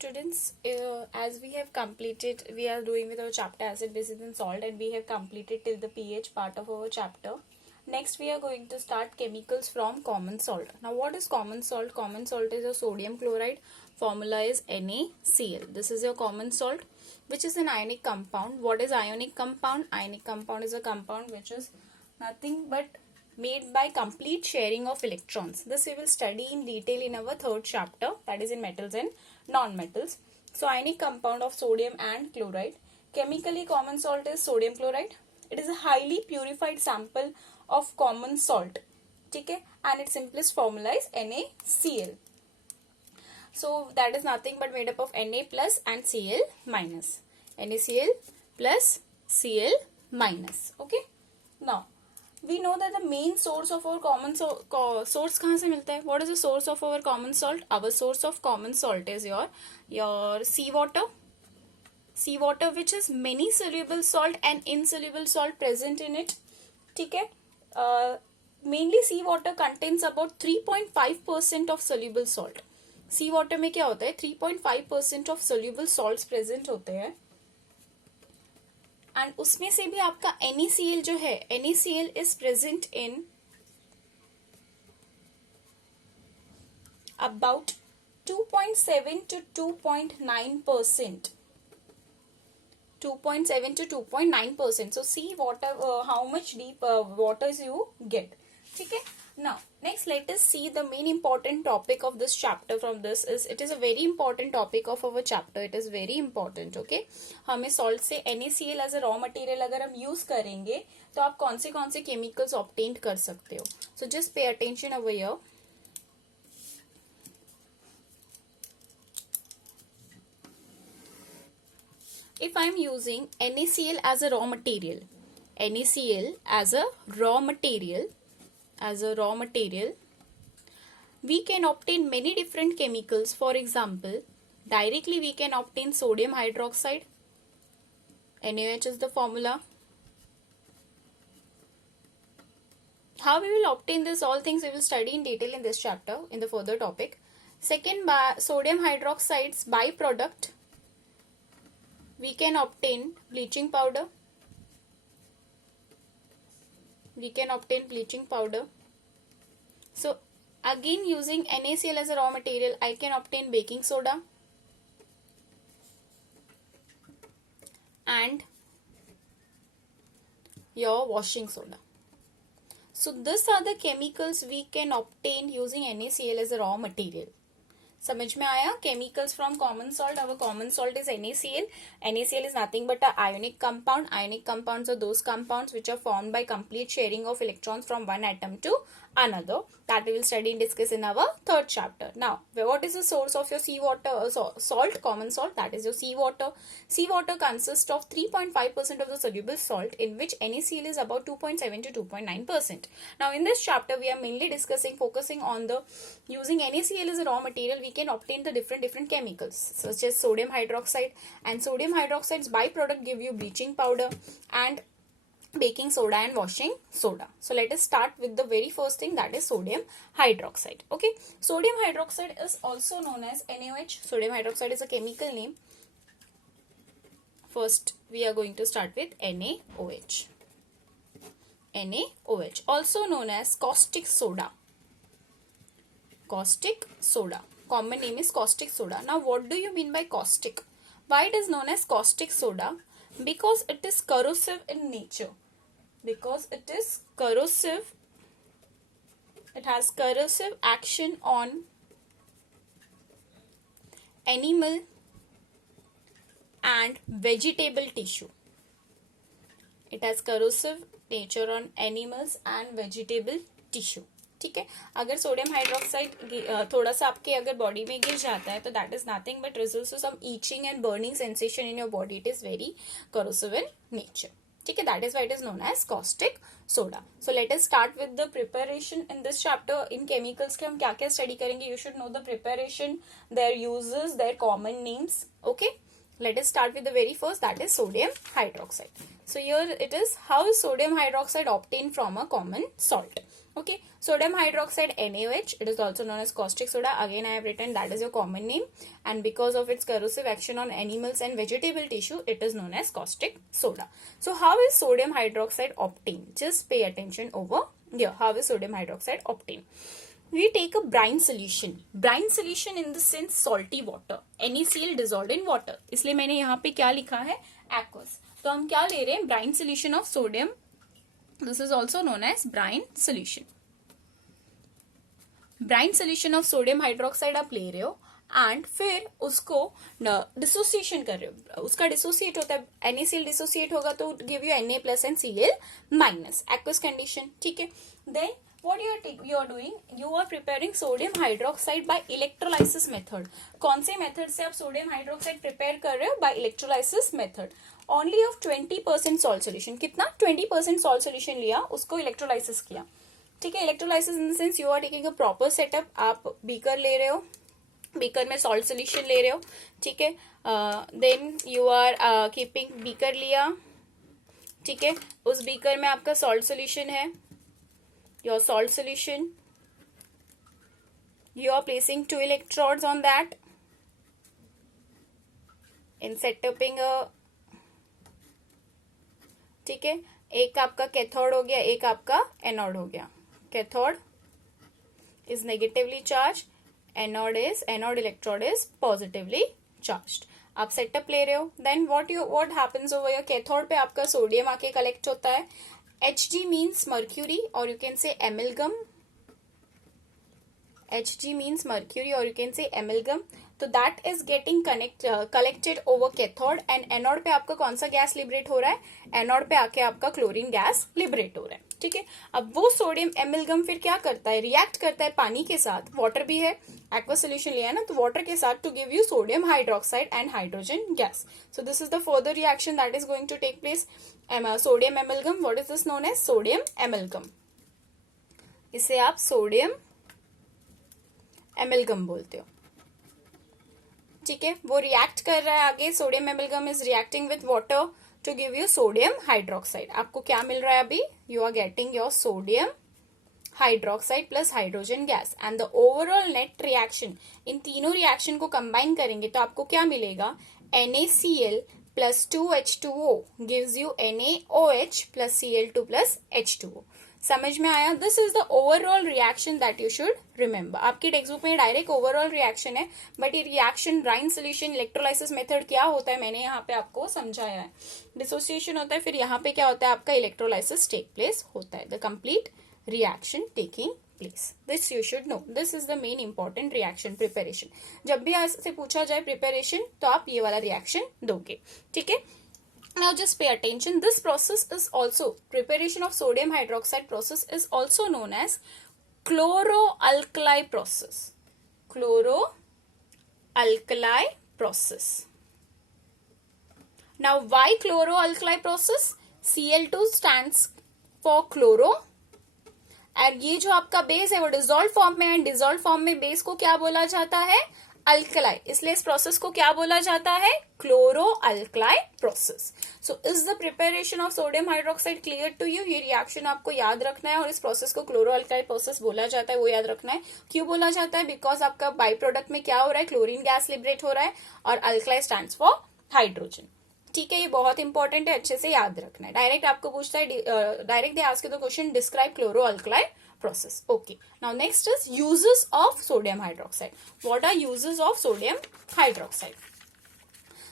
students, as we have completed, we are doing with our chapter acid, bases and salt, and we have completed till the pH part of our chapter. Next we are going to start chemicals from common salt. Now what is common salt? Common salt is a sodium chloride. Formula is NaCl. This is your common salt, which is an ionic compound. What is ionic compound? Ionic compound is a compound which is nothing but made by complete sharing of electrons. This we will study in detail in our third chapter, that is in metals and non-metals. So ionic compound of sodium and chloride. Chemically common salt is sodium chloride. It is a highly purified sample of common salt. Okay? And its simplest formula is NaCl. So that is nothing but made up of Na plus and Cl minus. NaCl plus Cl minus. Okay? Now we know that the main source of our common source कहाँ से मिलता है? What is the source of our common salt? Our source of common salt is your seawater. Seawater, which has many soluble salt and insoluble salt present in it. ठीक है? Mainly seawater contains about 3.5% of soluble salt. Seawater में क्या होता है? 3.5% of soluble salts present होते हैं. And उसमें से भी आपका NaCl जो है, NaCl is present in about 2.7 to 2.9%. 2.7 to 2.9%. So see how much deep waters you get. ठीक है? Now next let us see the main important topic of this chapter. From this is, it is a very important topic of our chapter. It is very important. Okay? हमें salt से NaCl as a raw material अगर हम use करेंगे तो आप कौन से chemicals obtain कर सकते हो. So just pay attention over here. If I am using NaCl as a raw material, NaCl as a raw material, we can obtain many different chemicals. For example, directly we can obtain sodium hydroxide. NaOH is the formula. How we will obtain this, all things we will study in detail in this chapter in the further topic. Second, by sodium hydroxide's byproduct, we can obtain bleaching powder. So again, using NaCl as a raw material, I can obtain baking soda and your washing soda. So these are the chemicals we can obtain using NaCl as a raw material. समझ में आया? Chemicals from common salt. Our common salt is NaCl. NaCl is nothing but a ionic compound. Ionic compounds are those compounds which are formed by complete sharing of electrons from one atom to another. That we will study and discuss in our third chapter. Now, what is the source of your seawater? Salt, common salt, that is your seawater. Seawater consists of 3.5% of the soluble salt, in which NaCl is about 2.7 to 2.9%. Now, in this chapter, we are mainly focusing on the using NaCl as a raw material, we can obtain the different chemicals such as sodium hydroxide, and sodium hydroxide's byproduct give you bleaching powder and baking soda and washing soda. So let us start with the very first thing, that is sodium hydroxide. Okay, sodium hydroxide is also known as NaOH. Sodium hydroxide is a chemical name. First we are going to start with NaOH. NaOH, also known as caustic soda. Caustic soda, common name is caustic soda. Now what do you mean by caustic? Why it is known as caustic soda? Because it is corrosive in nature. Because it is corrosive, it has corrosive action on animal and vegetable tissue. It has corrosive nature on animals and vegetable tissue. ठीक है? अगर sodium hydroxide थोड़ा सा आपके अगर body में गिर जाता है तो that is nothing but results to some itching and burning sensation in your body. It is very corrosive in nature. ठीक है? That is why it is known as caustic soda. So let us start with the preparation in this chapter. In chemicals के हम क्या क्या study करेंगे? You should know the preparation, their uses, their common names. Okay? Let us start with the very first, that is sodium hydroxide. So here it is, how is sodium hydroxide obtained from a common salt? Okay, sodium hydroxide NaOH, it is also known as caustic soda. Again, I have written that is your common name, and because of its corrosive action on animals and vegetable tissue, it is known as caustic soda. So how is sodium hydroxide obtained? Just pay attention over here. How is sodium hydroxide obtained? We take a brine solution. Brine solution in the sense salty water. NaCl dissolved in water. इसलिए मैंने यहाँ पे क्या लिखा है? Aqueous. तो हम क्या ले रहे हैं? Brine solution of sodium. This is also known as brine solution. Brine solution of sodium hydroxide आप ले रहे हो एंड फिर उसको डिसोसिएशन कर रहे हो. उसका डिसोसिएट होता है, NaCl डिसोसिएट होगा तो give you Na plus and Cl minus, aqueous condition. ठीक है. Then what you are doing, you are preparing sodium hydroxide by electrolysis method. कौन से मेथड से आप सोडियम हाइड्रोक्साइड प्रिपेयर कर रहे हो? by electrolysis method. only of 20% salt solution. कितना? 20% salt solution लिया, उसको इलेक्ट्रोलाइसिस किया. ठीक है. Electrolysis in the sense you are taking a proper setup. आप बीकर ले रहे हो, बीकर में सॉल्ट सोल्यूशन ले रहे हो. ठीक है. Then you are keeping beaker लिया. ठीक है. उस बीकर में आपका सॉल्ट सोल्यूशन है, your salt solution. You are placing 2 electrodes on that in setuping a. ठीक है. एक आपका कैथोड हो गया, एक आपका एनोड हो गया. Cathode is negatively charged, anode electrode is positively charged. आप सेटअप ले रहे हो. Then what happens over here? Cathode पे आपका सोडियम आके कलेक्ट होता है. Hg means mercury or you can say amalgam. Hg means mercury or you can say amalgam. तो that is getting collected over cathode and anode पे आपका कौन सा गैस लिबरेट हो रहा है? एनोड पे आके आपका क्लोरीन गैस लिबरेट हो रहा है. ठीक है. अब वो सोडियम एमलगम फिर क्या करता है? रिएक्ट करता है पानी के साथ. वाटर भी है, एक्वा सोल्यूशन लिया है ना, तो वाटर के साथ to give you sodium hydroxide and hydrogen gas. So this is the further reaction that is going to take place. Sodium amalgam, what is this known as? Sodium amalgam. इसे आप sodium amalgam बोलते हो. ठीक है. वो react कर रहा है आगे. Sodium amalgam is reacting with water to give you sodium hydroxide. आपको क्या मिल रहा है अभी? You are getting your sodium hydroxide plus hydrogen gas and the overall net reaction. इन तीनों रिएक्शन को कंबाइन करेंगे तो आपको क्या मिलेगा? NaCl plus 2H2O gives you NaOH plus Cl2 plus H2O. समझ में आया? This is the overall reaction that you should remember. आपकी टेक्स्ट बुक में डायरेक्ट ओवरऑल रिएक्शन है, बट ये reaction brine solution electrolysis method क्या होता है मैंने यहाँ पे आपको समझाया है. डिसोसिएशन होता है, फिर यहाँ पे क्या होता है? आपका इलेक्ट्रोलाइसिस टेक प्लेस होता है. The complete reaction taking place. This you should know. This is the main important reaction preparation. जब भी आपसे पूछा जाए प्रिपरेशन तो आप ये वाला रिएक्शन दोगे. ठीक है. Now just pay attention. This process is also, preparation of sodium hydroxide process is also known as chloroalkali process. Chloroalkali process. Now why chloroalkali process? Cl2 stands for chloro. और ये जो आपका बेस है वो dissolve form में है. Dissolve form में base को क्या बोला जाता है? अल्कलाई. इसलिए इस प्रोसेस को क्या बोला जाता है? Chloro alkali process. So is the preparation of sodium hydroxide clear to you? ये रिएक्शन आपको याद रखना है और इस प्रोसेस को क्लोरो अल्कलाई प्रोसेस बोला जाता है, वो याद रखना है. क्यों बोला जाता है? बिकॉज आपका बाई प्रोडक्ट में क्या हो रहा है? क्लोरीन गैस लिबरेट हो रहा है और अल्कलाई स्टैंड्स फॉर हाइड्रोजन. ठीक है. ये बहुत इंपॉर्टेंट है, अच्छे से याद रखना है. डायरेक्ट आपको पूछता है, direct they ask you the question, describe chloro alkali process. Okay. Now next is uses of sodium hydroxide. What are uses of sodium hydroxide?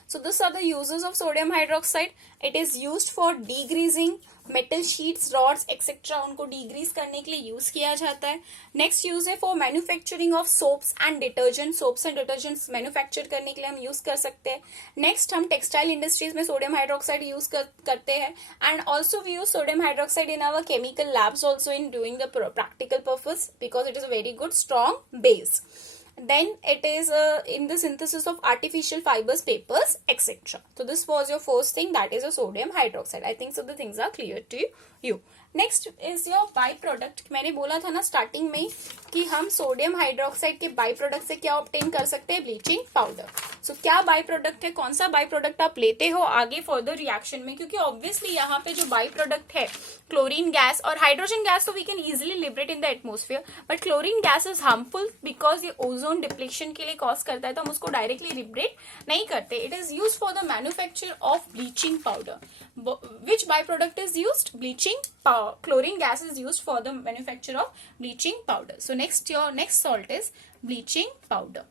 So these are the uses of sodium hydroxide. It is used for degreasing metal sheets, rods, etc. उनको degrease करने के लिए use किया जाता है. Next use है for manufacturing of soaps and detergent. Soaps and detergents manufacture करने के लिए हम यूज कर सकते हैं. नेक्स्ट हम टेक्सटाइल इंडस्ट्रीज में सोडियम हाइड्रोक्साइड यूज करते हैं. And also we use sodium hydroxide in our chemical labs also in doing the practical purpose because it is a very good strong base. Then it is in the synthesis of artificial fibers, papers, etc. So this was your first thing, that is a sodium hydroxide. I think so the things are clear to you. Next is your byproduct. मैंने बोला था ना starting में कि हम sodium hydroxide के by product से क्या ऑब्टेन कर सकते हैं? Bleaching powder. सो क्या बाई प्रोडक्ट है, कौन सा बाई प्रोडक्ट आप लेते हो आगे फर्दर रिएक्शन में, क्योंकि ऑब्वियसली यहाँ पे जो बाई प्रोडक्ट है क्लोरीन गैस और हाइड्रोजन गैस, तो we can easily liberate in the atmosphere, but chlorine gas is harmful because ये ओजोन डिप्लीशन के लिए कॉज करता है, तो हम उसको डायरेक्टली लिबरेट नहीं करते. It is use for the manufacture of bleaching powder. Which by product is used? Bleaching powder. Chlorine gas is used for the manufacture of bleaching powder. So next, your next salt is bleaching powder.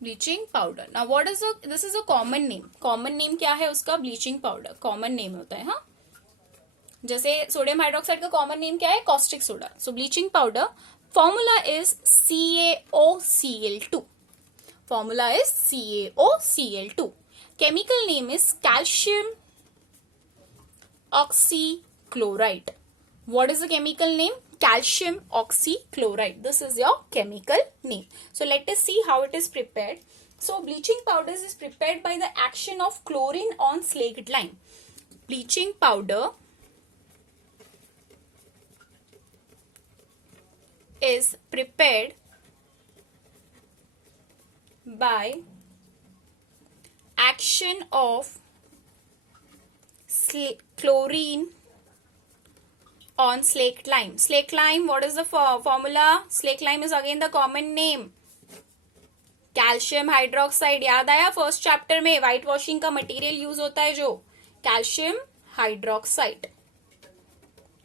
Bleaching powder. Now what is this is a common name. Common name क्या है उसका? Bleaching powder. Common name होता है. हाँ, जैसे sodium hydroxide का common name क्या है? Caustic soda. So bleaching powder formula is CaOCl2. Formula is CaOCl2. Chemical name is calcium oxychloride. What is the chemical name? Calcium oxychloride. This is your chemical name. So let us see how it is prepared. So bleaching powder is prepared by the action of chlorine on slaked lime. Bleaching powder is prepared by action of chlorine on slaked lime. Slaked lime, what is the formula? Slaked lime is again the common name. Calcium hydroxide. याद आया first chapter में white washing का material use होता है जो calcium hydroxide.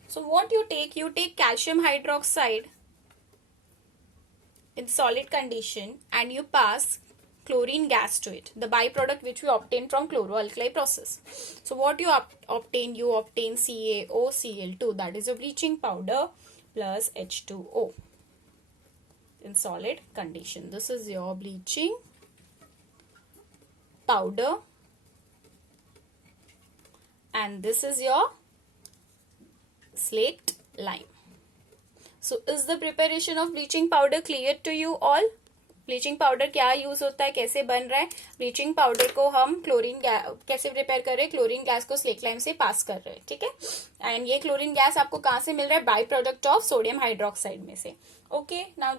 So what you take? You take calcium hydroxide in solid condition and you pass chlorine gas to it, the byproduct which we obtain from chloroalkali process. So what you obtain? You obtain CaOCl2, that is a bleaching powder plus H2O in solid condition. This is your bleaching powder and this is your slaked lime. So is the preparation of bleaching powder clear to you all? Bleaching powder क्या use होता है, कैसे बन रहा है? Bleaching powder को हम chlorine कैसे प्रिपेयर कर रहे हैं? क्लोरीन गैस को स्लेक लाइम से पास कर रहे हैं. ठीक है, एंड ये क्लोरीन गैस आपको कहाँ से मिल रहा है? By product of sodium hydroxide में से. Okay, now